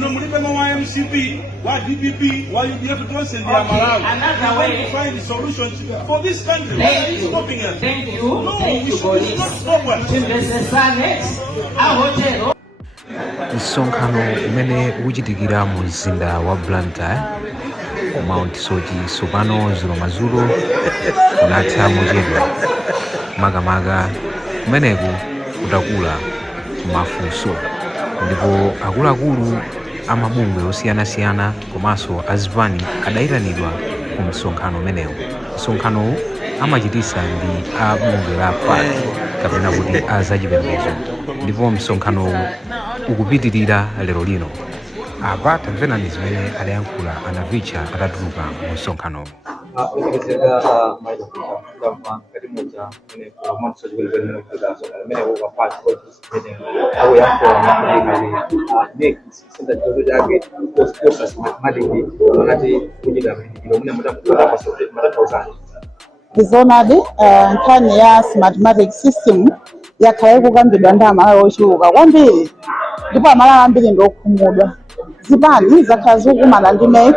YMCP, why DPP, why UDF don't send their Malawi? Another way to find the solution for this country. Why are you stopping us? Thank you. No, Thank you, we should not stop us. Msonkhano umene ukuchitikira mu mzinda wa Blantyre ku Mount Soji sopano zulo unatha mochedwa makamaka kumeneku kutakula mafunso ndipo akuluakulu amabungwe osiyanasiyana komanso azipani adayitanidwa ku msonkhano umenewu. Msonkhanowu amachitisa ndi a bungwe la party kapena kuti azachipembedzo ndipo msonkhanowu ukupitirira lero lino. Apa tamvera zimene adayankhula anavicha atatuluka mu msonkhanowu. Zonadi nkhani ya smartmatic system yakhala kukambidwa ndi amalawi ochuluka kwambiri ndipo amalawi ambiri ndokhumudwa. Zipani zakhala zikukumana ndi MEC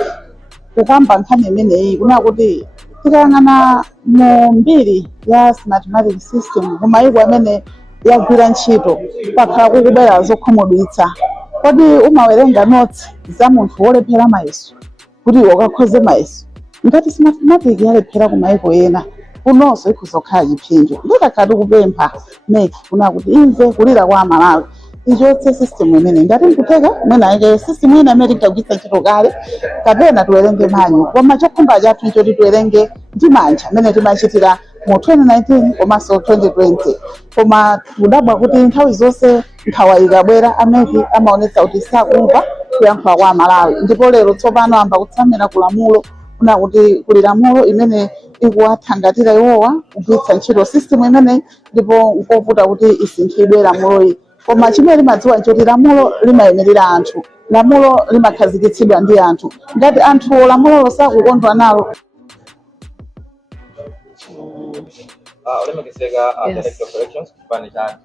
kukamba nkhani imeneyi kuna kuti tikayang'ana mu mbiri ya smartmatic system kumayiko amene yagwira ntchito kwakhala kukubwera zokhumudwitsa. Kodi umawerenga notes za munthu wolephera mayeso kuti ukakhoze mayeso ngati smartmatic yalephera kumayiko ena kunonso ikuzokhala chiphinjo. Ndikakhala kupempha MEC kuna kuti imve kulira kwa amalawi ichotse system imene ngati nkuteka mwina ike system ina imene tikagwiritsa ntchito kale kapena tiwerenge manyu koma chokhumba chathu icho tiwerenge ndi manja amene timachitira mu 2019 komanso 2020 koma kudabwa kuti nthawi zonse nkhawa ikabwera ameki amaonetsa kuti sakumva kuyankhula kwa amalawi ndipo lero tsopano amba kutsamira kulamulo kuna kuti kuli lamulo imene ikuwathangatira iwowa kugwiritsa ntchito system imene ndipo nkovuta kuti isinthidwe lamuloyi. Koma chimene limadziwa nchoti lamulo limayemerera anthu, lamulo limakhazikitsidwa ndi anthu. Ngati anthu lamulo sakukondwa nalo Olemekezeka Director of Elections kipande cha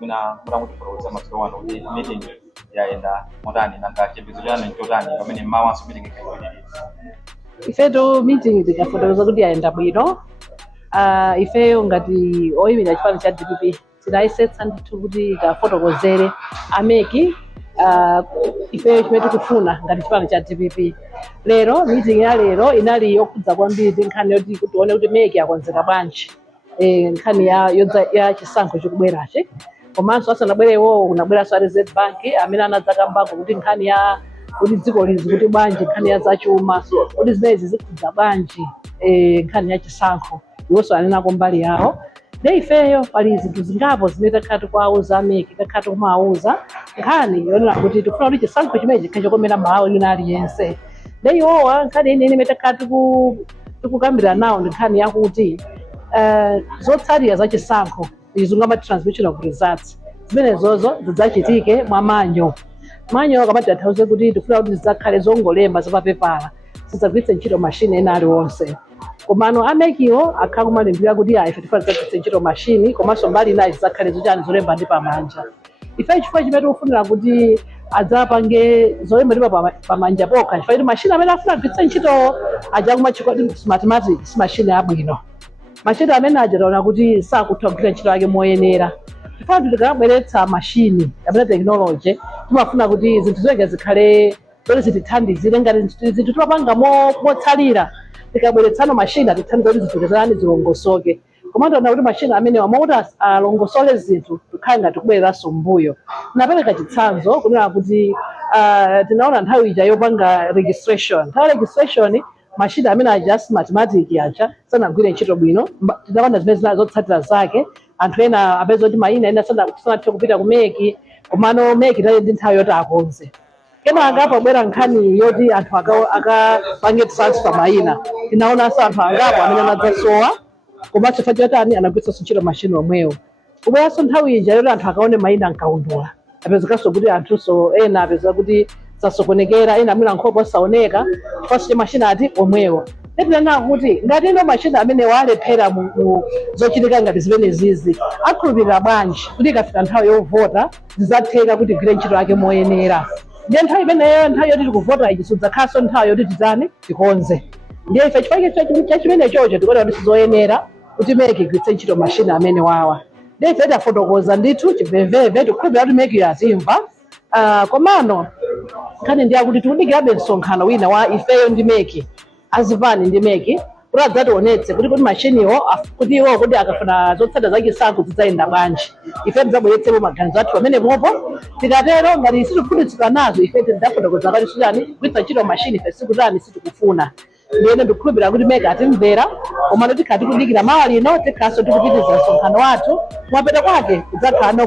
mina muramuti kuroza masowano uli meeting yaenda motani nanga chibizulana ntotani pamene mawa meeting ikayendera. Ifeto meeting tikafotokoza kuti yaenda bwino. Ifeyo ngati oyimira chipani cha DPP tidaisetsa ndithu kuti ikafotokozere ameki ifeyo chimene tikufuna ngati chipani cha DPP. Lero meeting ya lero inali yokhudza kwambiri nkhani yoti tione kuti MEC akonzeka bwanji nkhani ya chisankho chikubwerachi komanso asanabwere iwowo kunabweranso Reserve Bank amene anadzakambako kuti nkhani ya kuti dziko lizi kuti bwanji nkhani ya zachuma kuti zimenezi zikhudza bwanji nkhani ya chisankho iwonso anenako mbali yawo. Ndi ifeyo pali zinthu zingapo zimene takhala tikuwauza MEC takhala tikumawuza nkhani yonena kuti tikufuna kuti chisankho chimene chikhale chokomera Malawi wina aliyense. Ndi iwowa nkhani ine imene takhala tikukambira nawo ndi nkhani yakuti zotsatira za chisankho izunga transmission of results zimenezozo zidzachitike mwa manyo akamati athauze kuti tikufuna kuti zidzakhale zongolemba zapapepala zidzagwiritse ntchito mashini ena aliwonse. Komano amekiwo akhala kumalimbira kuti ife tifuna tidzagwiritse ntchito mashini komanso mbali inayi zidzakhale zochani zolemba ndi pamanja. Ife chifukwa chimene tikufunira kuti adzapange zolemba ndi pamanja pokha chifukwa kuti mashini amene afuna kugwiritsa ntchito ajakumachikwa kuti smartmatic si mashini abwino. Mashini amene ajataona kuti sakutha kugwira ntchito yake moyenera. Chifukwa tikabweretsa mashini amene technology timafuna kuti zinthu zonse zikhale zoti zitithandizire ngati zinthu timapanga motsalira tikabweretsano mashini atithandiza kuti zinthu zani zilongosoke. Koma ndaona kuti mashini amene wamakuti alongosole zinthu tikhale ngati kubwereranso mbuyo. Napereka chitsanzo kunena kuti tinaona nthawi ija yopanga registration. Nthawi registration mashini amene aja smartmatic aja sanagwire ntchito bwino. Tinapanda zimene zotsatira zake anthu ena apeza kuti mayina ena sanathe kupita ku MEC komano MEC inali ndi nthawi yoti akonze. Kenaka pabwera nkhani yoti anthu akapange transfer mayina tinaonanso anthu angapo amene anadzasowa komanso chifukwa choti anagwiritsanso ntchito mashini omwewo. Kubweranso nthawi ija yoti anthu akaone mayina ankaundula apezekanso kuti anthuso ena apeza kuti sasokonekera ena amene nkhope osaoneka chifukwa cha mashini ati omwewo. Tinena kuti ngati ino mashini amene walephera mu zochitika ngati zimene zizi akhulupirira bwanji kuti ikafika nthawi yovota zidzatheka kuti igwire ntchito yake moyenera. ndiye nthawi imeneyo nthawi yoti tikuvota ichi sidzakhalanso nthawi yoti titani tikonze. Ndiye ife chifukwa cha chimenechocho tikuona kuti sizoyenera kuti meki igwiritse ntchito mashini amene wawa. Ndiye ife tafotokoza ndithu chimvemvemve tikukhulupirira kuti meki yatimva. Komano nkhani ndiye kuti tikudikirabe msonkhano wina wa ifeyo ndi meki azipani ndi meki kuti adzationetse kuti mashiniwo kuti iwo kuti akafuna zotsata zachisankho zidzayenda bwanji. Ife tidzabweretsepo maganizo athu pamene popo tikatero ngati sitikufunditsika nazo ife tidzafotokoza kuti siyani kugwiritsa ntchito mashini ife sikutani sitikufuna. Ndiyene ndikukhulupirira kuti meki atimvera komano tikhati kudikira mawa lino tikhaso tikupitiriza msonkhano wathu kumapeta kwake kudzakhala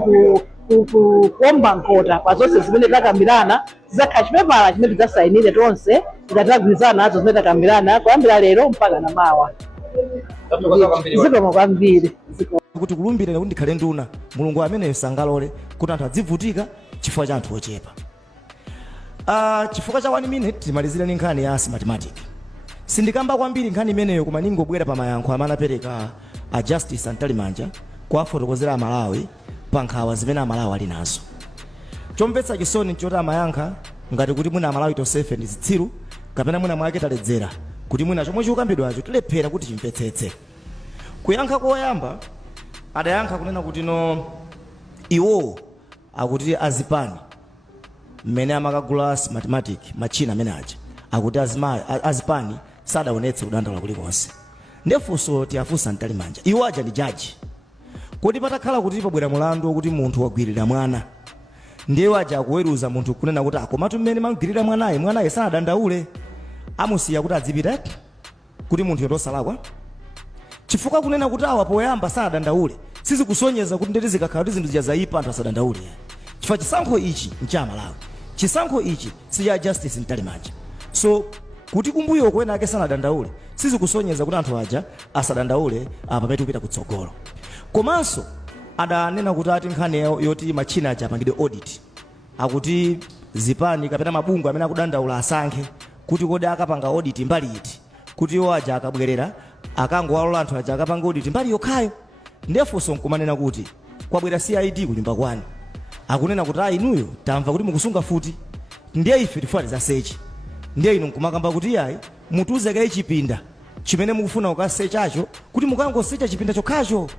kuomba nkota pa zonse zimene takambirana zidzakhala chipepala chimene tidzasayinire tonse tikatagwirizana nazo zimene takambirana kuyambira lero mpaka na mawa. Zikomo kwambiri kuti kulumbirira kuti ndikhale nduna mulungu ameneyo sangalole kuti anthu adzivutika chifukwa cha anthu ochepa. Chifukwa cha 1 minute timalizire ni nkhani ya mathematics. Sindikamba kwambiri nkhani imeneyo koma ningobwera pa mayankho amene apereka a Justice Antalimanja kwa fotokozera Malawi pa nkhawa zimene Malawi ali nazo. Chomvetsa chisoni choti amayankha ngati kuti mwina Malawi tonsefe ndi zitsiru kapena mwina mwake taledzera kuti mwina chomwe chikukambidwacho tilephera kuti chimvetsetse. Kuyankha koyamba adayankha kunena kuti no iwo akuti azipani mmene amakagula mathematics machina amene aja akuti azipani sadaonetse kudandaula kulikonse. Ndefunso tiafunsa Antalimanja iwo aja ndi jaji kodi patakhala kuti pabwera mulandu wokuti munthu wagwirira mwana ndiye aja akuweruza munthu kunena kuti akomatu mmene magwirira mwanaye sanadandaule amusiya kuti adzipita kuti munthu yotosalakwa chifukwa kunena kuti awa poyamba sanadandaule sizikusonyeza kuti ndeti zikakhala kuti zinthu zijazayipa anthu asadandaule. Chifukwa chisankho ichi ncha Malawi, chisankho ichi si ya Justice Antalimanja. So kuti kumbuyo kwena ake sanadandaule sizikusonyeza kuti anthu aja asadandaule pamene tikupita kutsogolo. Komanso adanena kuti ati nkhani yoti machina aja apangidwe audit akuti zipani kapena mabungwe amene akudandaula asankhe kuti kodi akapanga audit mbali iti kuti iwo aja akabwerera akangowalola anthu aja akapanga audit mbali yokhayo. Ndefunso nkumanena kuti kwabwera CID kunyumba kwanu akunena kuti inuyo tamva kuti mukusunga futi ndiye ife tifati za sechi ndiye inu nkumakamba kuti yayi mutuze kaye chipinda chimene mukufuna ukasechacho kuti mukangosecha chipinda chokhacho.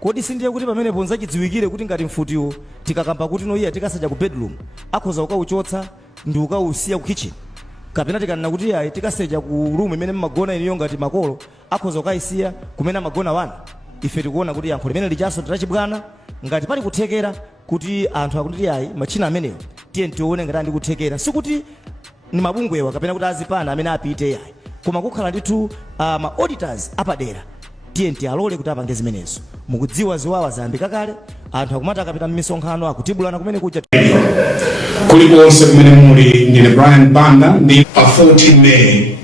Kodi sindiye kuti pamene ponza chidziwikire kuti ngati mfutiwo tikakamba kuti no iya tikasacha ku bedroom akhoza ukauchotsa ndi ukausiya ku kitchen kapena tikanena kuti yayi tikasecha ku room imene mmagona iniyo ngati makolo akhoza ukaisiya kumene magona wana. Ife tikuona kuti yankho limene lichaso tachibwana ngati pali kuthekera kuti anthu akuti yayi machina ameneyo tiye tione ngati ndi kuthekera sikuti ni mabungwewa kapena kuti azipana amene apite yayi koma kukhala ndithu ma auditors apadera tiye tialole kuti apange zimenezo. Mukudziwa ziwawa zayambika kale anthu akumati akapita m'misonkhano akutibulana kumene kuja kulikonse kumene muli. Ndine Brian Banda ndi pa 14 May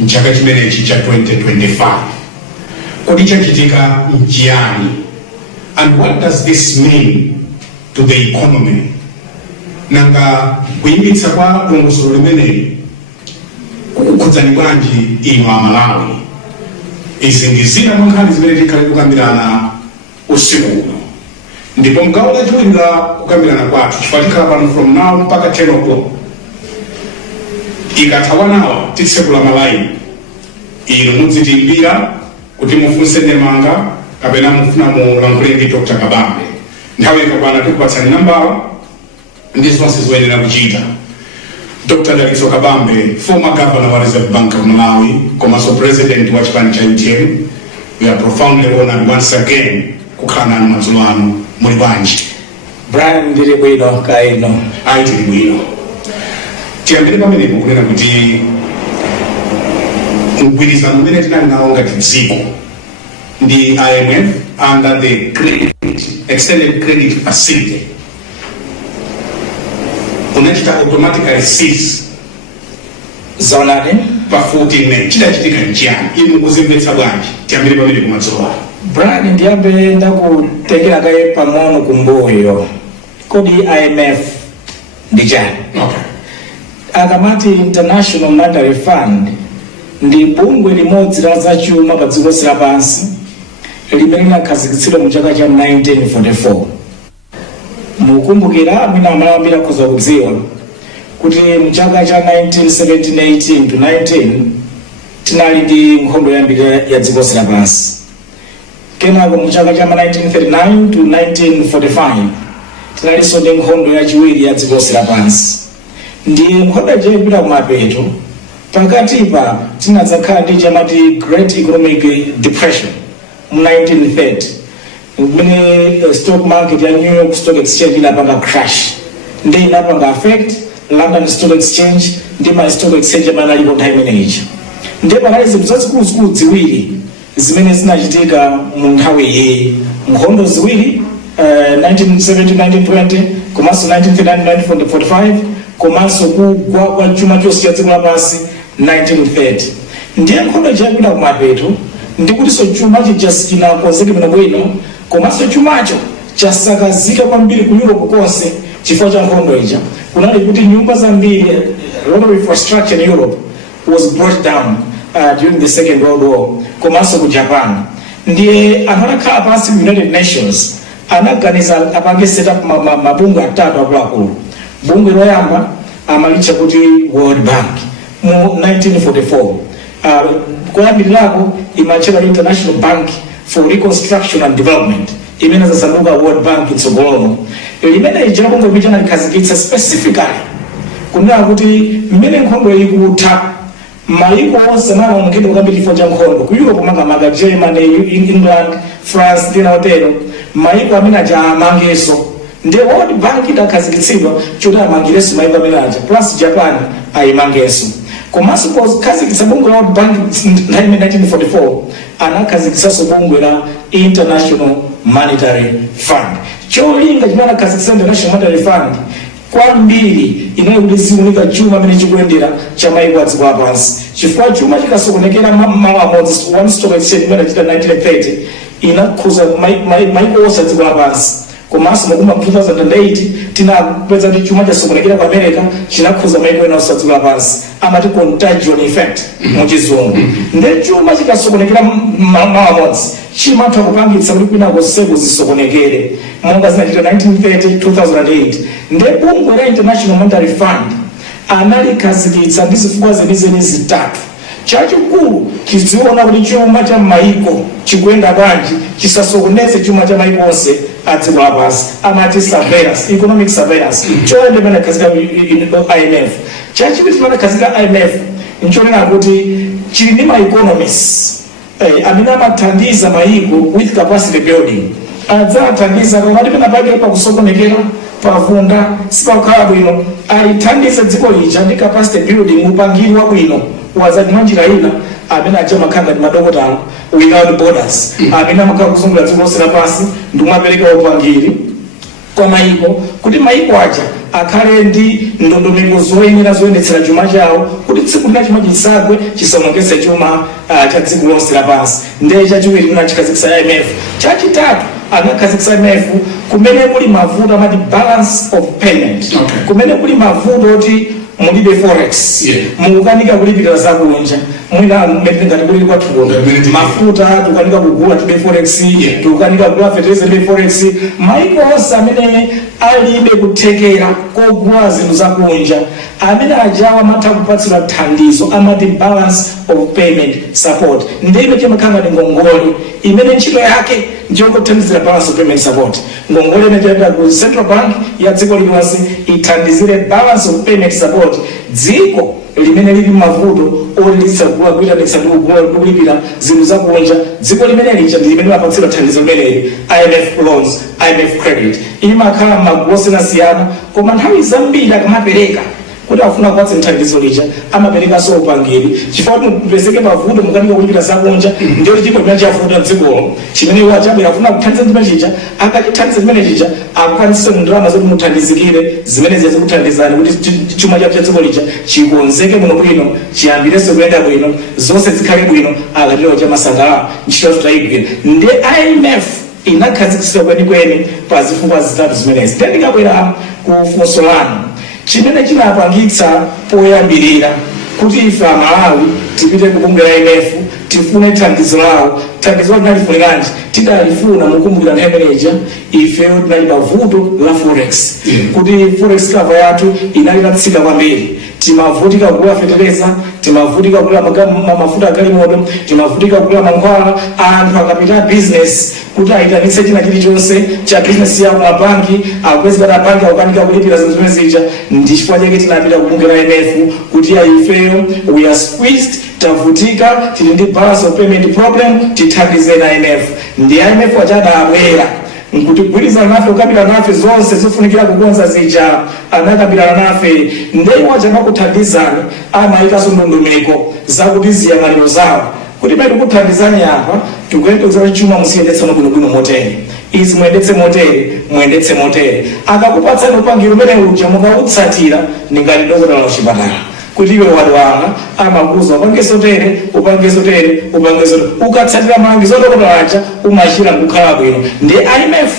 mchaka chimenechi cha 2025. Kodi chachitika nchiyani and what does this mean to the economy? Nanga kuyimitsa kwa dongosolo limeneli kukhudzani bwanji inu Amalawi? Izi ndi zina mwa nkhani zimene tikhale kukambirana usiku uno ndipo mgawo lachiwiri la kukambirana kwathu chifukwa tikhala pano from now mpaka 10 o'clock. Ikathawa nawa titsekula malaini inu mudzitimbira kuti mufunse ndemanga kapena mufuna mulankhule ndi Dr. Kabambe. Nthawi ikakwana tikupatsani nambala ndi zonse zoyenera kuchita. Dr. Dalitso Kabambe, former governor of Reserve Bank of Malawi, komanso president wa chipani cha UTM, we are profoundly honored once again kukhala nanu madzulo ano. Muli bwanji? Brian ndili bwino kaino. Tili bwino. Tiyambire pamenepo kunena kuti mgwirizano umene tinali nawo ngati dziko ndi IMF under the extended credit facility unachita automatically cease zonani pa 14 May. Chidachitika nchiyani inu kuzimvetsa bwanji? Tiyambire pamene kumadzulo. Brian ndiyambe ndakutekera kaye pang'ono kumbuyo kodi IMF ndi chani. Okay. Akamati International Monetary Fund ndi bungwe limodzi la zachuma pa dziko lonse lapansi limene linakhazikitsidwa mu chaka cha 1944. Mukumbukira mwina Amalawi akhoza kudziwa kuti mchaka cha 1917-18 to 19 tinali ndi nkhondo yambiri ya dziko lonse lapansi. Kenako mchaka cha 1939 to 1945 tinalinso ndi nkhondo yachiwiri ya dziko lonse lapansi. Ndiye nkhondo yapita kumapeto pakatipa tinadzakhala ndi chamati Great Economic Depression mu 1930 kumene stock market ya New York Stock Exchange inapanga crash ndi inapanga affect London Stock Exchange ndi ma stock exchange amene alipo nthawi imeneyi. Ndiye panali zinthu zazikulu ziwiri zimene zinachitika mu nthawi iyi, nkhondo ziwiri 1970-1920 komanso 1939-1945 komanso kugwa kwa chuma chonse cha dziko lapansi 1930. Ndiye nkhondo yapita kumapeto ndikutinso chuma chinakonzeka bwino komanso chumacho chasakazika kwambiri ku Europe konse chifukwa cha nkhondo ija. Kunali kuti nyumba zambiri, a lot of infrastructure in Europe was brought down during the Second World War komanso ku Japan. Ndiye anakhala pansi United Nations anaganiza apange set up mabungwe atatu akuluakulu. Bungwe loyamba amalitcha kuti World Bank mu 1944. Kuyambirirako imatchedwa International Bank for Reconstruction and Development imene zasanduka World Bank itsogolomo. Limene ija bungwe limene likhazikitsa specifically kunena kuti mmene nkhondo ikutha maiko onse anaonongedwa kwambiri chifukwa cha nkhondo ku Europe makamaka Germany, England, France ndi naotero maiko amene aja amangenso. Ndiye World Bank idakhazikitsidwa kuti amangirenso maiko amene aja plus Japan ayimangenso. Komanso pokhazikitsa bungwe la World Bank 1944 anakhazikitsanso bungwe la International Monetary Fund. Cholinga chimene anakhazikitsa International Monetary Fund kwambiri inali kuti ziunika chuma amene chikuyendera cha maiko a dziko lapansi. Chifukwa chuma chikasokonekera mawa amodzi one stock exchange imene achita 1930 inakhuza maiko onse a dziko lapansi. Komanso mu 2008 tinapeza kuti chuma chasokonekera ku America chinakhuza maiko ena onse a dziko lapansi, amati contagion effect mu chizungu. Ndiye chuma chikasokonekera mawa amodzi chimatha kupangitsa kuti kwinako seko zisokonekere monga zinachita 1930 2008. Ndiye bungwe la International Monetary Fund analikhazikitsa ndi zifukwa zenizeni zitatu. Chachikulu chiziona kuti chuma cha maiko chikuyenda bwanji chisasokoneze chuma cha maiko onse a dziko lapansi, amati surveillance, economic surveillance. Choyende imene khazika IMF. Chachiwiri chimene khazika IMF nchonena kuti chili ndi ma economists amene amathandiza maiko with capacity building. Adzathandiza kuti penapake pakusokonekera pavunda sipakhala bwino alithandiza dziko lija ndi capacity building upangirwa bwino wazati mwanjira ina amene aja makhanga ndi madokotala without borders amene amakhala kuzungulira dziko lonse lapansi ndi kumapereka upangiri kwa maiko kuti maiko aja akhale ndi ndondomeko zoyenera zoyendetsera chuma chawo kuti tsiku lina chuma chisagwe chisaonongetse chuma cha dziko lonse lapansi. Ndiye chachiwiri chinachikhazikitsa IMF. Chachitatu anakhazikitsa IMF kumene kuli mavuto amati balance of payment. Kumene kuli mavuto oti mulibe forex, mukanika kulipira zakunja mwina mmene ngati kuli kwathuko mafuta tukanika kugula tibe forex, tukanika kugula fertilizer tibe forex. Maiko onse amene alibe kuthekera kogula zinthu zakunja amene ajawa amatha kupatsira thandizo amati balance of payment support. Ndiye imene chimakhala ndi ngongole imene ntchito yake ndiyo kuthandizira balance of payment support. Ngongole imene ku Central Bank ya dziko lililonse ithandizire balance of payment support dziko limene lili mavuto olitsa kugula kuitanitsa ndi kulipira zinthu zakunja. Dziko limene lija ndi limene lapatsira thandizo limeneli IMF loans, IMF credit. Imakhala magulu osiyanasiyana koma nthawi zambiri akamapereka kuti afuna kupatsa thandizo lija amaperekanso upangiri chifukwa mupezeke mavuto mukanika kulipira zakunja ndiyo chiko chimene chavuta mdzikolo chimene iwo achabwera afuna kuthandiza chimene chija akachithandiza chimene chija akukwanise ndalama zoti muthandizikire zimene zikuthandizani kuti chuma cha dziko lija chikonzeke bwino bwino chiyambirenso kuyenda bwino zonse zikhale bwino akatero cha masangala ntchito tutayigwira. Ndiye IMF inakhazikitsidwa kwenikweni pa zifukwa zitatu zimenezi. Ndiye ndikabwera ku funso lanu chimene chinapangitsa poyambirira kuti ife Amalawi tipite ku bungwe la IMF tifune thandizo lawo thandizo linalifuniranje tidalifuna mukumbukira nthawi ifeyo tinali pavuto la forex kuti forex cover yathu inali yatsika kwambiri timavutika kugula fetereza timavutika kugula mafuta agalimoto timavutika kugula mankhwala anthu akapita business kuti ayitanitse china chilichonse cha business yawo mabanki akwezekana banki akukanika kulipira zinthu zimene zija ndi chifukwa chake tinapita kukumbukira IMF kuti ifeyo we are squeezed tavutika tili ndi balance of payment problem tithandize na IMF ndi IMF wachada abwera nkuti kugwirizana nafe kukambirana nafe zonse zofunikira kukonza zija anakambirana nafe ndiye wachama kuthandizani amayikaso ndondomeko zakuti ziyang'aniro zawo kuti pali kuthandizani apa tikuyembekeza chuma musiyendetsa bwinobwino motere izi muyendetse motere akakupatsani upangiro umene uja mukautsatira ningati dokotala wachipatala kuti iwe wadwala amakuza upange sotere ukatsatira malangizo dokotala aja umachira nkukhala bwino ndi IMF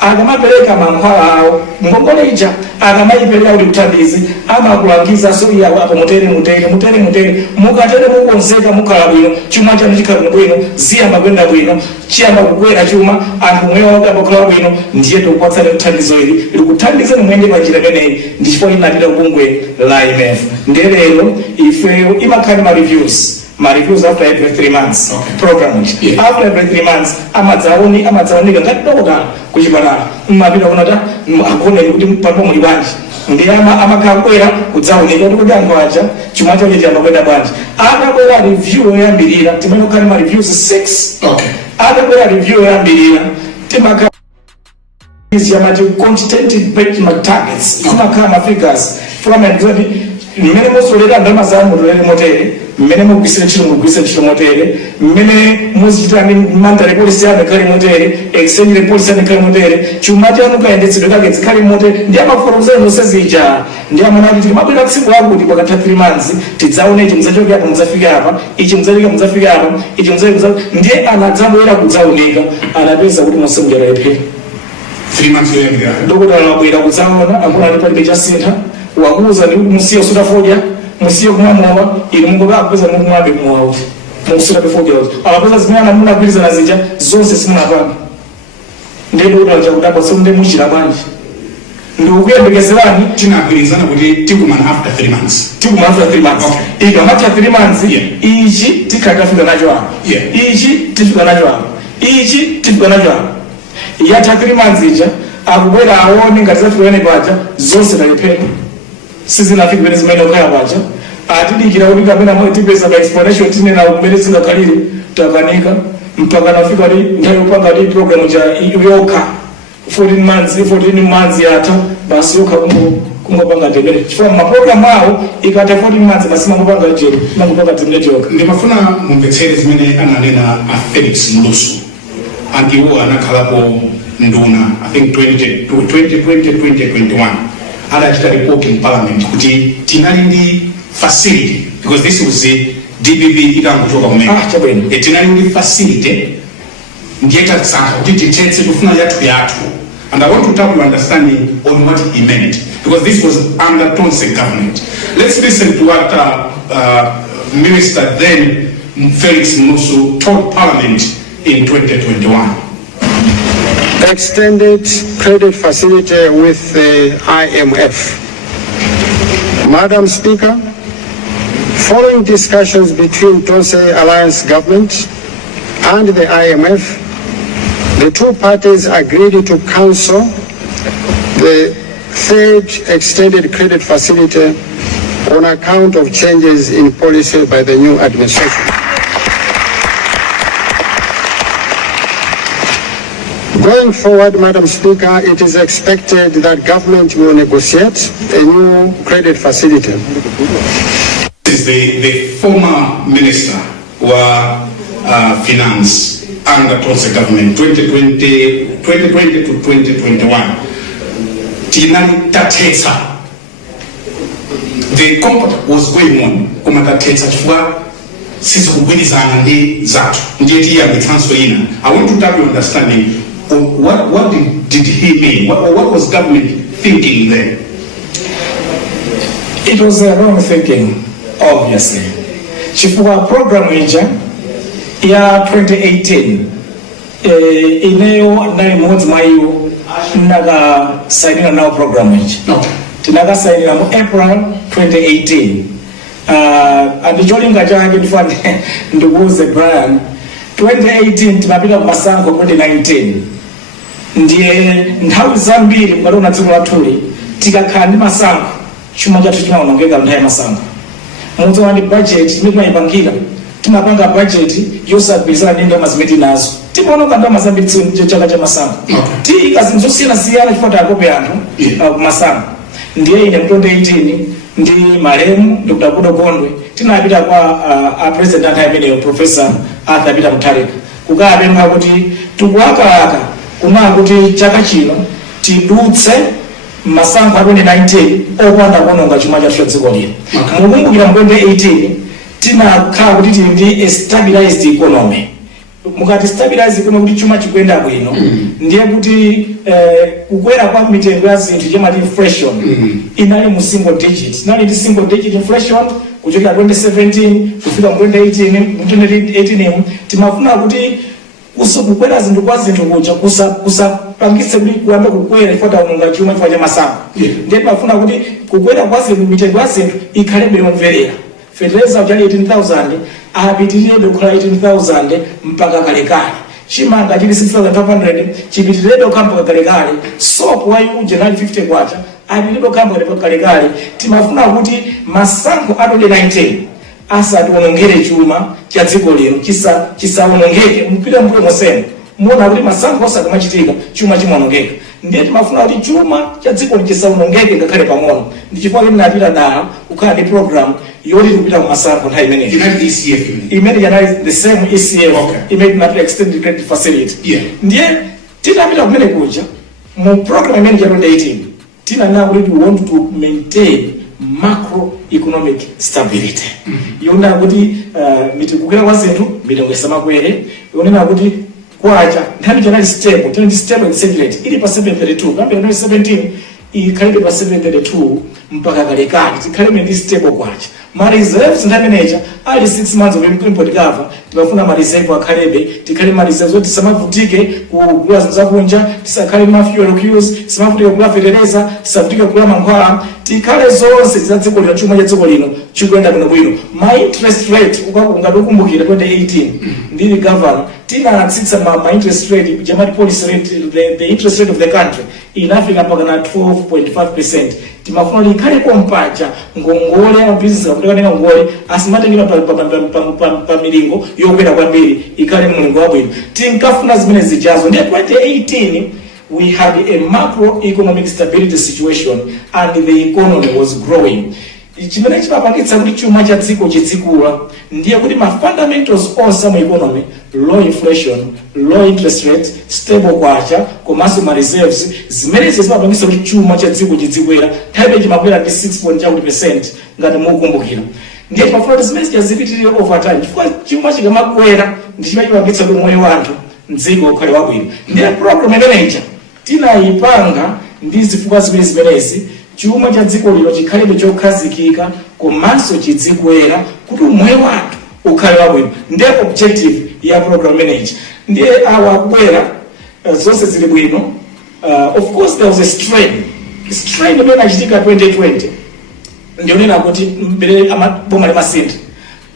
akamapereka mankhwala awo ngongole ija akamayipereka kuti kuthandizi amakulangiza so iya apo mutere mukatere mukonzeka mukhala bwino chuma chanu chikhala bwino ziyamba kwenda bwino chiyamba kukwera chuma anthu mweyo akakhala bwino ndiye tikupatsani kuthandizo ili likuthandize muyende panjira imeneyi ndi chifukwa inapita kubungwe la IMF ndiye lero ifeyo imakhala ma reviews after every 3 months program after every 3 months amadzaonika ngati dokotala kuchipatala mmapita kunota akone kuti palipo muli bwanji ndi amakhakwera kudzaonika kuti anthu aja chuma chawo chiyamba kwenda bwanji akabwera review yoyambirira timene kukhale ma reviews 6 akabwera review yoyambirira timakhala yamati quantitative benchmark targets zimakhala ma figures fulament zoti mmene musolera ndalama zanu mutolere motere mmene mugwisire ntchito motere mmene muzichitani mandatory policy yanu ikhale motere exchange policy yanu ikhale motere chuma chanu kayendetsedwe kake zikhale motere ndi amafotokozera zonse zija ndi amanati tikamabwera tsiku lakuti pakatha 3 months tidzaone ichi mudzachoke apa mudzafika apa ichi mudzalika mudzafika apa ichi mudzalika ndiye anadzabwera kudzaoneka anapeza kuti musemujera yephera 3 months yoyambirira dokotala wabwera kudzaona akuna ali palibe chasintha wakuuza ndi kuti musiye usutafodya musiye kumwamowa ili mungoka akupeza mukumwabe kumwawo mukusula before akapeza zimene munagwirizana zija zonse simunapanga ndiye dokotala chakudabwa so ndi muchira bwanji ndi ukuyembekezerani tinagwirizana kuti tikumana after 3 months ikamatha 3 months ichi tikhatafika nacho apa ichi tifika nacho apa ichi tifika nacho apa yatha 3 months ija akubwera aone ngati zafikirene paja zonse talephera sizinafika pene zimene ukhaya paja atidikira kuti kapena tipeza pa explanation tinena kumene zingakhalire takanika mpaka nafika kuti nthawi yopanga ti program ja yokha 14 months yatha basi yokha kungopanga temere chifukwa maprogram awo ikatha 14 months basi mangopanga jero mangopanga temere joka ndimafuna mumvetsere zimene ananena Felix Mulusu antiwo anakhalapo nduna I think 2021 adachita report in parliament kuti tinali ndi facility because this was the DBV ikangochoka kumene tinali ndi facility ndiye tatsaka kuti titetse tufuna yathu and I want to tap your understanding on what he meant because this was under Tonse government. Let's listen to what Minister then Felix Mulusu told Parliament in 2021. Extended credit facility with the IMF. Madam Speaker, following discussions between Tonse Alliance government and the IMF, the two parties agreed to cancel the third extended credit facility on account of changes in policy by the new administration. Going forward, Madam Speaker, it is expected that government will negotiate a new credit facility. This is the former Minister of Finance under Tonse government, 2020 to 2021. Tinali tatesa. The compact was going on. Kuma tatesa chifukwa sisi kugwirizana ndi zatu. Ndiye tiya mitranso ina. I want to tap your understanding. What did he mean? What was government thinking then? It was a wrong thinking, obviously. Chifukwa program ija ya 2018 ineyo nali mmodzi mwa iwo ndinakasainira nawo program ichi tinakasainira mu April 2018 andicholinga chake ndifane ndikuuze Brian 2018 tinapita kumasankho 2019 ndiye nthawi zambiri mukaliona dziko lathuli tikakhala ndi masankho chuma chathu chimaonongeka nthawi ya masankho muzoona ndi budget imene timayipangira timapanga budget yosagwirizana ndi ndalama zimene tinazo timaononga ndalama zambiri chaka cha masankho tika zinthu zosiyana-siyana chifukwa takope anthu kumasankho ndiye ine mu 2018 ndi malemu Dr. Kudo Gondwe tinapita kwa president anthu ameneyo Professor Arthur Peter Mutharika kukapempha kuti tikuwakalaka kuna kuti chaka chino tidutse masankho a 2019 opanda kuononga chuma chathu cha dziko lino. Mukumbukira mu 2018 tinakhala kuti tili ndi a stabilized economy. Mukati stabilize economy kuti chuma chikuyenda bwino ndiye kuti kukwera kwa mitengo ya zinthu chemati inflation inali mu single digit. Inali ndi single digit inflation kuchokera 2017 kufika mu 2018 timafuna kuti kukwera zinthu kwa zinthu kuja kusapangitse kuti kuyambe kukwera ifota unonga chuma chifukwa cha masankho. Ndiye timafuna kuti kukwera kwa zinthu mitengo ya zinthu ikhalebe yomverera. Fertilizer uchali 18,000 apitirire kukhala 18,000 mpaka kalekale. Chimanga chili 6,500 chipitirire kukhala mpaka kalekale. Soap wayu generali 50 kwacha apitirire kukhala mpaka kalekale. Timafuna kuti masankho a 2019 asatiwonongere chuma cha dziko lino chisaonongeke mpira mbuyo mosema muona kuti masankho osakamachitika chuma chimaonongeka. Ndiye timafuna kuti chuma cha dziko chisaonongeke ngakhale pang'ono. Ndi chifukwa kuti tinapita dala kukhala ndi program yoti tikupita ku masankho nthawi imeneyi. Imene yanali the same ECF imene tinapita extended credit facility. Ndiye tinapita kumene kuja mu program imene ya 2018 tinanena kuti we want to maintain macroeconomic stability. Yona kuti mitikukwera kwa zinthu mitengo isamakwere. Yonena kuti kwacha nthawi janali stable, tena stable exchange rate ili pa 7.32 kambe 2017 ikhalibe pa 7.32 mpaka kalekale tikhalibe ndi stable kwacha. Ma reserves nthawi manager ali 6 months of import cover timafuna ma reserve akhalebe tikhale ma reserves oti tisamavutike kugula zinthu zakunja tisakhale ma fuel queues tisamavutike kugula fertilizer tisavutike kugula mankhwala tikhale zonse za dziko lino chuma cha dziko lino chikuyenda bwino. Ma interest rate ukangati ukumbukira 2018 ndili governor tinatsitsa ma interest rate jamati policy rate the interest rate of the country inafika mpaka na 12.5%. Timafuna kuti ikhale kompacha ngongole ya business akutekanena ngongole asimatengera pa milingo yokwera kwambiri ikhale mlingo wabwino. Tinkafuna zimene zijazo. Ndiye 2018 we had a macroeconomic stability situation and the economy was growing. Chimene chimapangitsa kuti chuma cha dziko chizikula ndiye kuti ma fundamentals onse mu economy, low inflation, low interest rate, stable kwacha komanso ma reserves zimene zimapangitsa kuti chuma cha dziko chizikwera nthawi chimakwera ndi 6% ngati mukumbukira. Ndiye timafuna kuti zimene zichipitirire over time chifukwa chuma chikamakwera ndi chimene chimapangitsa kuti moyo wa anthu mdziko ukhale wabwino. Ndiye program imeneyi tinayipanga ndi zifukwa zimenezi chuma cha dziko lino chikhalebe chokhazikika komanso chidzikwera kuti moyo wathu ukhale wabwino. Ndiye objective ya program manager. Ndiye akubwera zonse zili bwino. Of course there was a strain imene achitika 2020 ndionena kuti mbere amaboma limasintha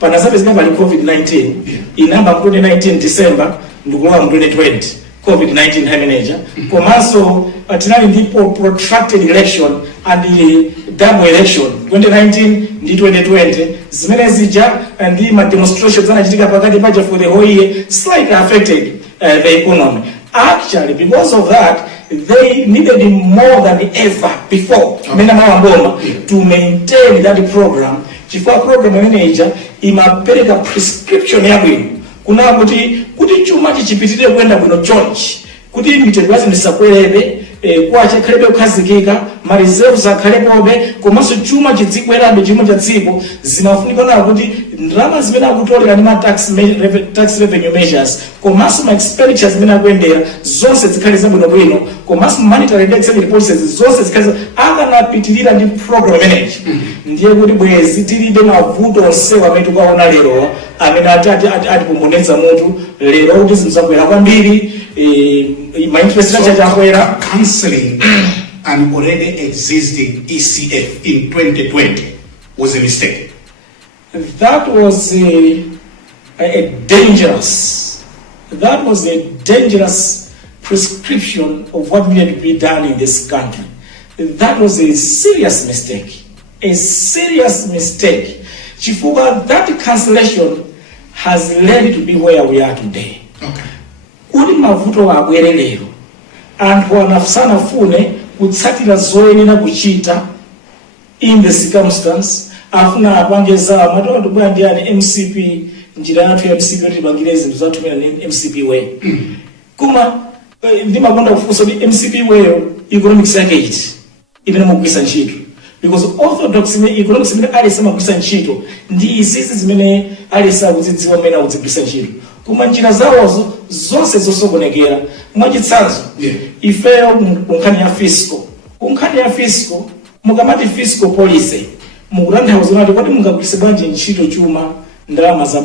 panazapezeka pali COVID-19 inamba 2019 December ndikulowa mu 2020 COVID-19 manager komanso tinali ndipo protracted election and double election 2019 ndi 2020 zimene zija ndi ma demonstrations anachitika pakati paja for the whole year slightly affected the economy. Actually because of that they needed more than ever before to maintain that program. Chifukwa program manager imapereka prescription yabwino kuna kuti chuma chipitirire kwenda bwino chonchi kuti mitengo yazo isakwerebe kwacha khalebe kukhazikika ma reserves akhalepobe komanso chuma chidzikwerabe chimo cha dziko zimafunika na kuti ndalama zimene akutolera ndi ma tax revenue measures komanso ma expenditures zimene akuyendera zonse zikhale zabwinobwino komanso monetary and external policies zonse zikhale akanapitirira ndi program imeneyi ndiye kuti bwezi tilibe mavuto onsewa amene tikuwaona lero amene atipomboneza munthu lero kuti zinthu zakwera kwambiri ma interest rate chakwera. Cancelling an already existing ECF in 2020 was a mistake. That was a dangerous prescription of what needed to be done in this country. That was a serious mistake. Chifuba, that cancellation has led to be where we are today. Okay. Uli mavuto wa abwere lero anthu anafusana fune kutsatira zoyenera kuchita in the circumstance afuna apangeza amatoa tubwa ndiani MCP njira yathu ya MCP yoti bangire zinthu zatumira ni MCP way kuma ndimakonda kufunsa kuti MCP way economics yake iti imene mugwisa ntchito because orthodox ne economics imene alisa magwisa ntchito ndi izizi zimene alisa kuzidziwa mmene akuzigwisa ntchito kuma njira zawozo zonse zosokonekera mwachitsanzo ifeyo kunkhani ya fiscal mukamati fiscal policy mukutanthauza kuti kodi mungagwiritse bwanji ntchito chuma ndalama za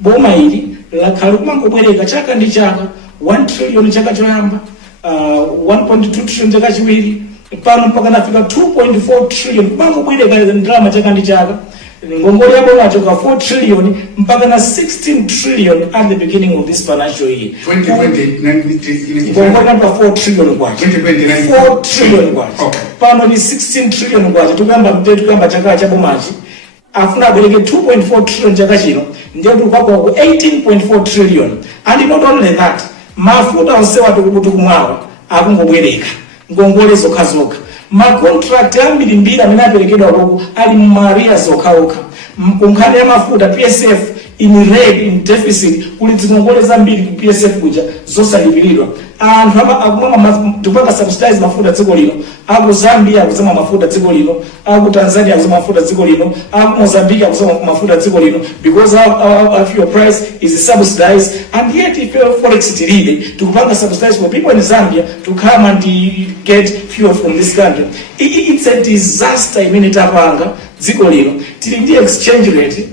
boma ili lakhala kumangobwereka chaka ndi chaka 1 trillion chaka choyamba 1.2 trillion chaka chiwiri pano mpaka nafika 2.4 trillion kumangobwereka ndalama chaka ndi chaka ngongole ya boma choka 4 trillion mpaka na 16 trillion at the beginning of this financial year. 2020 ngongole namba 4 trillion kwacha 4 trillion kwacha pano ni 16 trillion kwacha tukamba chaka cha bomachi afuna abwereke 2.4 trillion chaka chino ndiye tukakwa ku 18.4 trillion and not only that mafuta onse watu kumwawa akungobwereka ngongole zokhazoka ma contract ambiri amene aperekedwa koko ali maria zokhaoka kunkhani ya mafuta PSF in red in deficit kuli zingongole zambiri ku PSF kuja zosalipiridwa anthu akumwa tupaka subsidize mafuta dziko lino aku Zambia akuzama mafuta dziko lino aku Tanzania akuzama mafuta dziko lino aku Mozambique akuzama mafuta dziko lino because our fuel price is subsidized and yet if forex tilide tukupanga subsidize for people in Zambia to come and get fuel from this country. It's a disaster imene tapanga dziko lino tili ndi exchange rate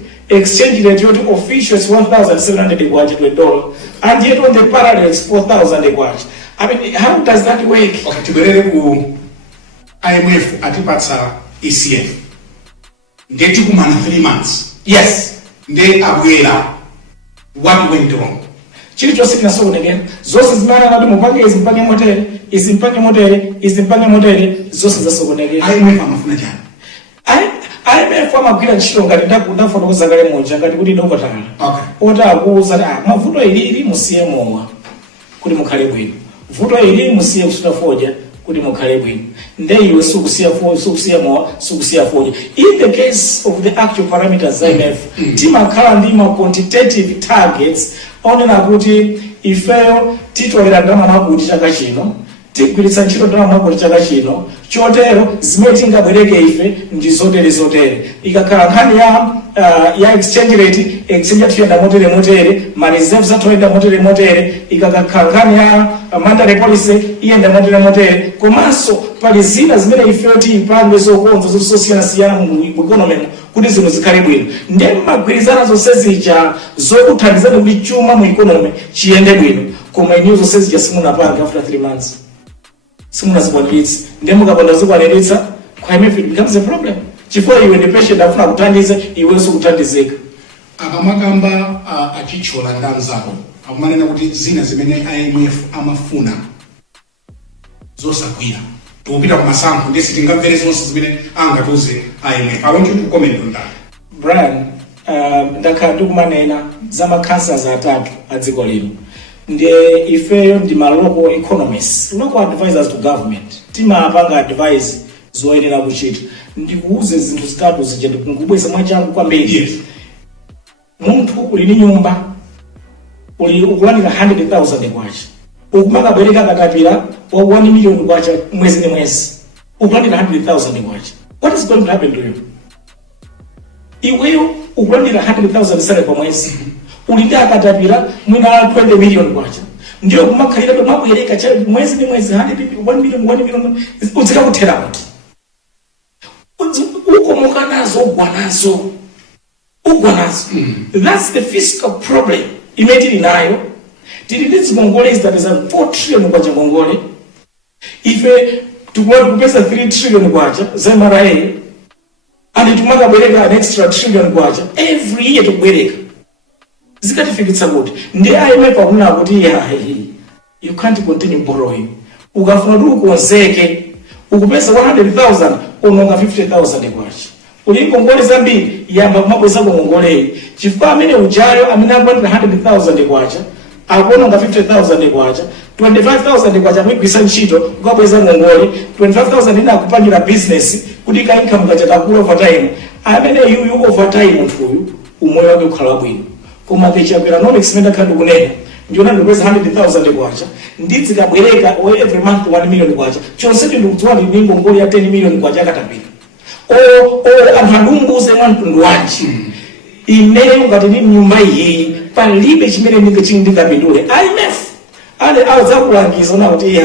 yoti officials 1,700 kwacha to a dollar and yet on the parallels 4,000 kwacha. I mean, how does that work? Okay, tibwerere ku IMF atipatsa ECF ndeti kumana 3 months. Yes. Nde abwera what went wrong? Chili chose kinasokonekera zonse zimana ngati mupange izimpange motere zonse zasokonekera. IMF amafuna chani? IMF amagwira ntchito ngati ndafotokoza kale moja ngati kuti ndokotala. Okay. Ota akuuza mavuto ili musiye mowa kuti mukhale bwino. Vuto ili musiye kusuta foja kuti mukhale bwino. Nde iwe sukusiya mowa sukusiya foja. In the case of the actual parameters IMF timakhala ndi ma quantitative targets onena kuti ifeyo titolera ndalama makuti chaka chino tigwiritsa ntchito ndalama makuti chaka chino chotero zimene tingabwereke ife ndi zotere ikakhala nkhani ya exchange rate exchange rate yenda motere ma reserves atoenda motere ikakhala nkhani ya monetary policy iyenda motere komanso pali zina zimene ifeyo tiyipange zokonza zosiyana mu economy kuti zino zikhale bwino ndiye magwirizana zonse zija zokuthandizani kuti chuma mu economy chiyende bwino koma iniyo zonse zija simunapanga after 3 months simunazikwaniritsa ndiye mukapanda zikwaniritsa kwa IMF it becomes a problem chifukwa iwe ndi patient afuna kuthandiza iwenso kuthandizika. Akamakamba achichola ndanzako akumanena kuti zina zimene IMF amafuna zosakwira tukupita kwa masankho ndesi tingamvere zonse zimene angatuze IMF. I want you to comment on that. Brian, ndakhala ndikumanena za makansas atatu a dziko lino ndiye ifeyo ndi ma local economists, local advisors to government timapanga advise zoyenera kuchita. Ndikuuze zinthu zitatu zija ndikungubweza mwachangu kwambiri. Yes. Munthu uli ndi nyumba ukulandira 100,000 kwacha ukumakabereka katapira wa 1 million kwacha mwezi ndi mwezi ukulandira 100,000 kwacha. What is going to happen to you? Iweyo ukulandira 100,000 sale kwa mwezi. Ulinda akatapira mwina 20 million kwacha. Ndio kumakhalira kumabwereka cha mwezi ni mwezi 1 million uzika kuthera kuti. Uko mukanazo ugwanazo. That's the fiscal problem. Imagine nayo. Tili Mongole is that is a 4 trillion kwacha Mongole. Ife tukuwa kupesa 3 trillion kwacha ZMRA and tumaka bwereka an extra trillion kwacha every year tukubwereka zikatifikitsa kuti ndi IMF akuna kuti you can't continue borrowing ukafuna kuti ukonzeke ukupesa 100,000 unonga 50,000 kwacha uli Ngongole zambiri yamba kumabweza kwa Ngongole chifukwa amene ujayo amene akwatira 100,000 kwacha akononga 50,000 kwacha 25,000 kwacha kuigwisa ntchito ukabweza Ngongole 25,000 ina akupangira business kuti ka income kachatakula over time amene you over time mfuyu umoyo wake ukhala bwino koma kechakwera economics menda kandi kunena ndiona ndipeza 100,000 kwacha nditsi kabwereka every month 1 million kwacha chonse ndikudziwa ndi Ngongole ya 10 million kwacha akatapira anthu mwantundu wanji imeyo ngati ni nyumba iyi palibe chimene ndingapindule IMF ale audzakulangiza na kuti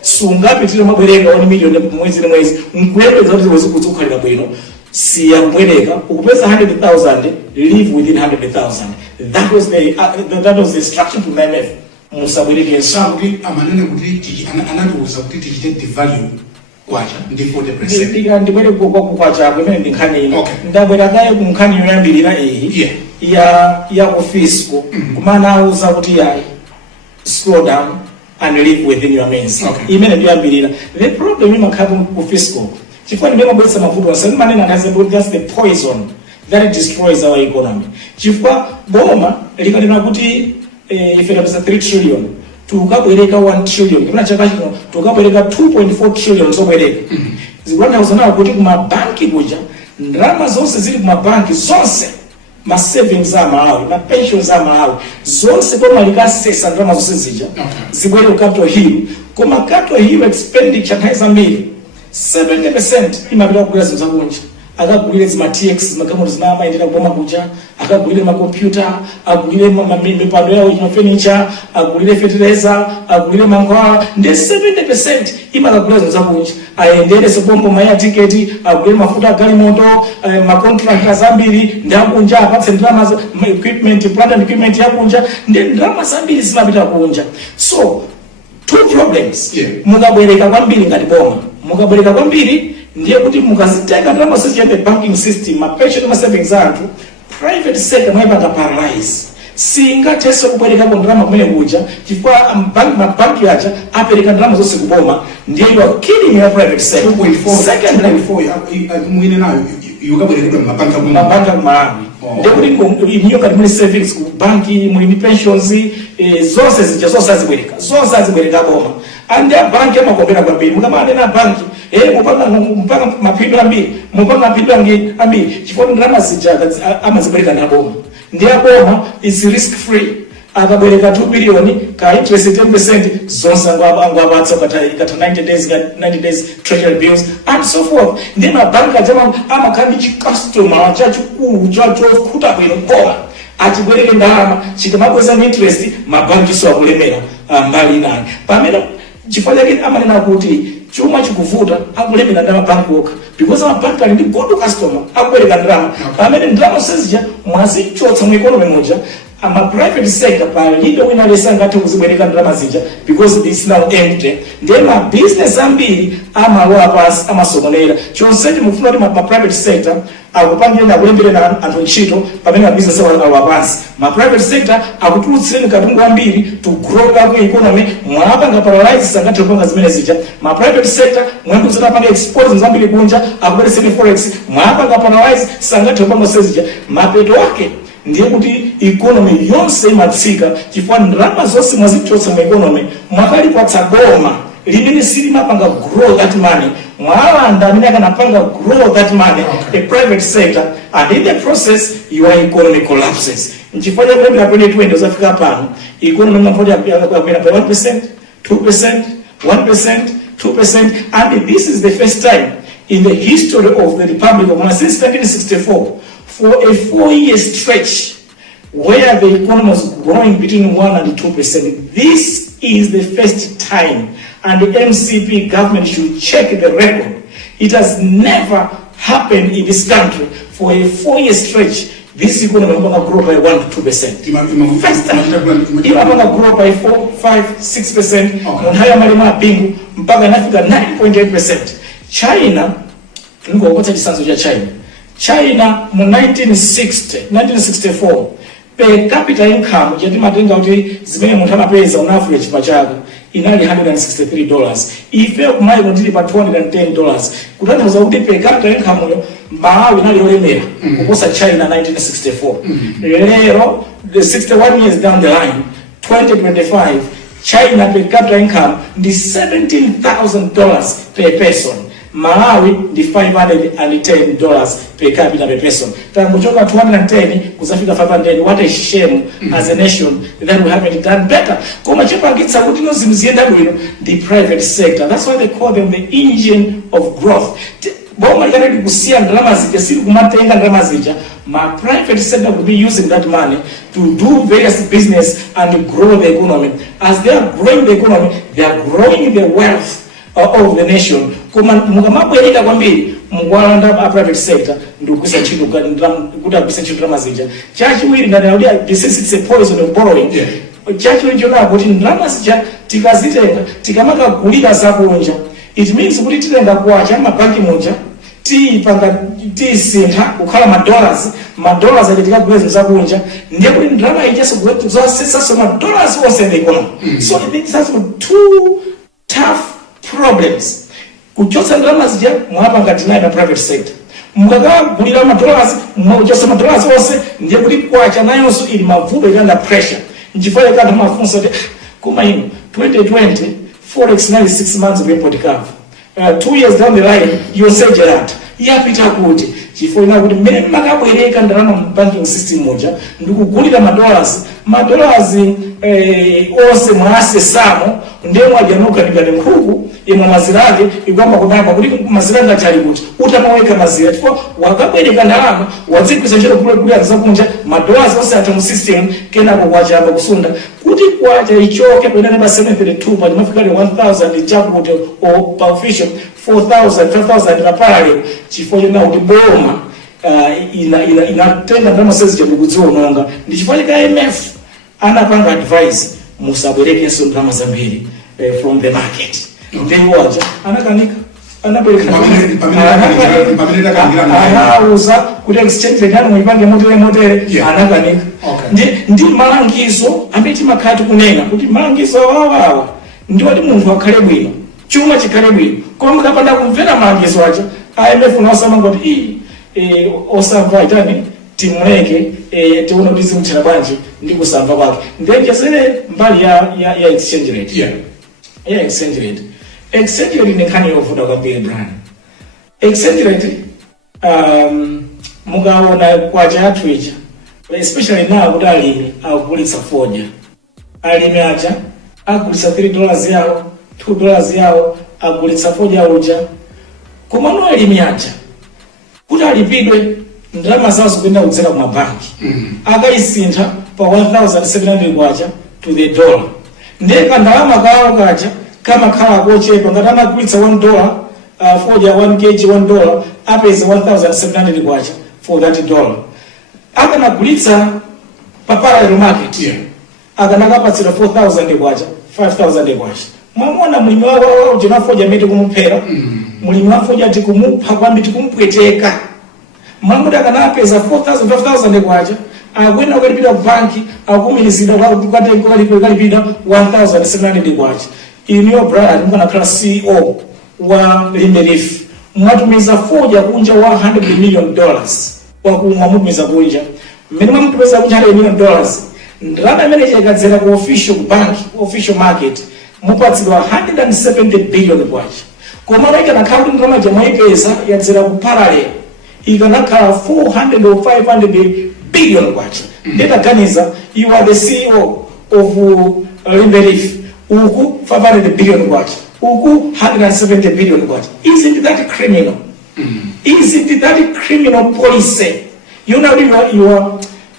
sungapitire mabwereka 1 million mwezi ni mwezi mkuyembeza kuti uzikukhalira bwino siya kubwereka ukupesa 100,000 live within 100,000 that was the instruction to IMF musabwereke sabuti amanene kuti anatuuza kuti tichite devalue kwacha ndi 40%. Ndibwere kwacha kwemene ndinkhani ino. Ndabwera kaye kunkhani yoyambirira iyi ya office kumana uza kuti slow down and live within your means. Imene ndiyambirira. The problem imakhapo office chifukwa ndimabwesa mavuto asani manena ngazembo that's the poison that destroys our economy. Chifukwa boma likanena kuti ife tapesa 3 trillion tukabwereka 1 trillion kuna chaka chino tukabwereka 2.4 trillion zobwereka zikutanthauza nawo kuti kumabanki kuja ndalama zonse zili kumabanki zonse ma savings amalawi ma pensions amalawi zonse koma likasesa ndalama zonse zija zibwere ku Capitol Hill koma Capitol Hill expenditure nthawi zambiri 70% imapita kugula zinthu zakunja akagulire zima TX makamuri zinamayendera kuboma kuja akagulire makompyuta agulire mipando yawo ino furniture agulire fertilizer agulire mankhwala ndi 70% imakagulira zinthu zakunja ayendere sepompo maya ticket agulire mafuta galimoto ma contractors ambiri ndi akunja apatse ndalama equipment plant and equipment yakunja ndi ndalama zambiri zimapita kunja so two problems mukabwereka kwambiri ngati boma mukabwereka kwambiri ndiye kuti mukazitenga ndalama zosiyana banking system ma pension ma savings anthu private sector mwayipanga paralyze singatese kubwereka ndalama kumene kuja chifukwa mabanki aja apereka ndalama zonse kuboma ndiye you are killing your private sector. Secondly, mwine nayo yukabwerekedwa mabanki kumalawi ndiye kuti niyo kati muli savings ku banki muli pensions zonse zija zonse azibwereka boma andi banki amakombera kwambiri mukamanena banki mpaka mapindu ambiri chifukwa ndalama zija amazibwereka na boma ndiye boma is risk free akabwereka 2 billion ka interest 10% zonse angwapatsa kata 90 days treasury bills and so forth ndiye mabanki ajama amakhandi customer chachikulu chokhuta bwino boma achibwereke ndalama chikamabweza interest mabanki so akulemera mbali nayo pamene chifukwa chake amanena kuti chuma chikuvuta akulemera ndalama bank work because amabank ali ndi good customer akubwereka ndalama pamene ndalama sezija mwazichotsa mu economy moja ama private sector palibe wina lesangati kuzibwereka ndalama zija because it's now empty ndiye ma business ambiri amalowa pasi amasokonera chonsechi mufuna kuti ma private sector akupangira na kulembera anthu ntchito pamene ma business alowa pasi ma private sector akutulutsireni katundu ambiri to grow up economy mwapanga paralyze sangati kupanga zimene zija ma private sector mwakuzana panga export zambiri kunja akubwereseni forex mwapanga paralyze sangati kupanga sezija mapeto wake ndiye kuti economy yonse imatsika chifukwa ndalama zonse mwazichotsa mu economy mwakalipatsa boma limene silimapanga grow that money mwalanda amene akanapanga grow that money a private sector and in the process your economy collapses nchifukwa cha kulembera 2020 uzafika pano economy mnafoti yakwera pa 1% 2% 1% 2%, and this is the first time in the history of the Republic of Malawi since 1964 for a 4-year stretch where the economy was growing between 1 and 2%. This is the first time, and the MCP government should check the record. It has never happened in this country for a 4-year stretch. This economy is going to grow by 1 to 2%. First time, it's going to grow by 4, 5, 6%. On higher malima bingu, mpaka nafika 9.8%. China, ngokota chisanzo cha China. China mu 1964 per capita income yati matenga kuti zimene munthu amapeza on average pachaka inali $163. Ife kumali kundili pa $210. Kutanthauza kuti per capita income yo Malawi inali yolemera kuposa China 1964. Lero, the 61 years down the line, 2025, China per capita income ndi $17,000 per person. Malawi ndi $510 per capita per person. Tangochoka 210 kuzafika 500. What a shame as a nation that we haven't done better. Koma chipangitsa kuti nozimzienda bwino the private sector. That's why they call them the engine of growth. Boma ikati kusia ndalama zija siri kumatenga ndalama zija, my private sector will be using that money to do various business and grow the economy. As they are growing the economy, they are growing the wealth of the nation. Kuma mukamabwereka kwambiri mkwalanda a private sector ndikuisa chino kuti apisa chino ndalama zija. Chachiwiri ndanaudi this is a poison of borrowing. Chachiwiri chonako kuti ndalama zija tikazitenga tikamakagulira zakunja. It means kuti titenga kwacha mabanki munja tisintha kukhala madollars achitika kubweza zakunja ndiye kuti ndalama ichaso kuzosesaso madollars onse the economy. So it has two tough problems. Kuchotsa ndalama zija mwapanga tinayi na private sector. Mukakagulira madollars mwakuchotsa madollars onse ndiye kuti kwacha nayonso ili mavuto ili under pressure. Nchifukwa ikati mafunso kuti kuma ino 2020 Forex now is 6 months of import curve. 2 years down the line, you say Gerard, yapita kuti. Chifukwa ina kuti mmene makabwereka ndalama mu banking system moja, ndikugulira madollars onse mwasesamo, ndiye mwajanuka ndikane nkhuku, imwe mazira ake, ikwamba kudamba kuti mazira ngachali kuti. Utamaweka mazira, chifukwa wakabwereka ndalama, wadzipisa njero kule azakunja, madollars onse ata mu system, kena kukwacha amba kusunda. Kuti kwacha ichoke kwenene ba 732, pa limafikali 1,000 chakuti pa official, 4,000, 5,000 na parallel, chifukwa na kuti boma, inatenga ndalama sezi cha ndukuziwa unonga. Ndi chifukwa ka IMF, anapanga advise, musabwereke nso ndalama zambiri from the market. Then wacha, anakanika. Anauza kuti exchange rate mwipange motere anakanika. Ndi malangizo ambiti makati kunena kuti malangizo wawa ndi wati munthu akhale bwino chuma chikhale bwino koma mukapanda kumvera malangizo acha IMF unasema kuti osamva itani timuleke tione kuti zimthera bwanji ndi kusamva kwake. Ndiyechesere mbali ya exchange rate. Yeah, exchange rate. Exchange rate ni nkhani yovuta kwambiri brand. Exchange rate mukaona kwacha yathu ija, especially now kuti alimi akugulitsa foja. Alimi aja akugulitsa $3 yawo, $2 yawo, akugulitsa foja uja. Kumano alimi aja kuti alipidwe ndalama zawo zikuenda kudzera ku mabanki. Akaisintha pa 1,700 kwacha to the dollar. Ndeka ndalama kawo kacha kama khala kochepa ngati amagulitsa $1 foja 1 kg $1 apeza 1,700 kwacha for that dollar. Akanagulitsa pa parallel market akanakapatsira 4,000 kwacha 5,000 kwacha. Mwamona mulimi wako ujena foja miti kumuphera mulimi wa foja tikumupha kwambi tikumpweteka. Mwamuda akanapeza 4,000 5,000 kwacha akwenda ukalipida ku banki akumirizidwa kalipida 1,700 kwacha. In your brand, mukana CEO wa Limeriff mwatumiza foja kunja $100 million wakumwa mutumiza kunja mmene mtumiza kunja $100 million ndalama imene ikadzera ku official bank official market mupatsidwa 170 billion kwacha koma ikanakhala kuti ndalama jamwaipeza yadzera ku parallel ikanakhala 400 or 500 billion kwacha. Ndetaganiza you are the CEO of Limeriff uku 500 billion kwacha uku 170 billion kwacha. Isn't that criminal? Isn't that criminal policy? You know,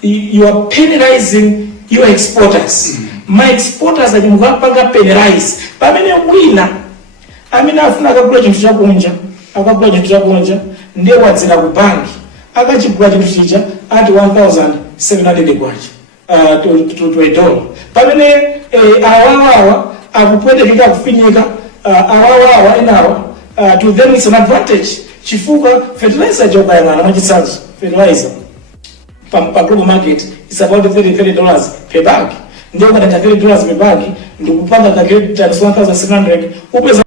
you are penalizing your exporters. My exporters are mukapanga penalize. Pamene wina amene afuna akagula chinthu chakunja ndiye wadzera ku banki akachigula chinthu chija ati 1,700 kwacha to $1. Pamene awawawa akupwetekeka kufinyika awawawa enawa to them it's an advantage. Chifukwa fertilizer jokayangana mwachitsanzo fertilizer pa global market is about $30 per bag. Ndio ukatata $30 per bag ndikupanga ka $1,700 upeza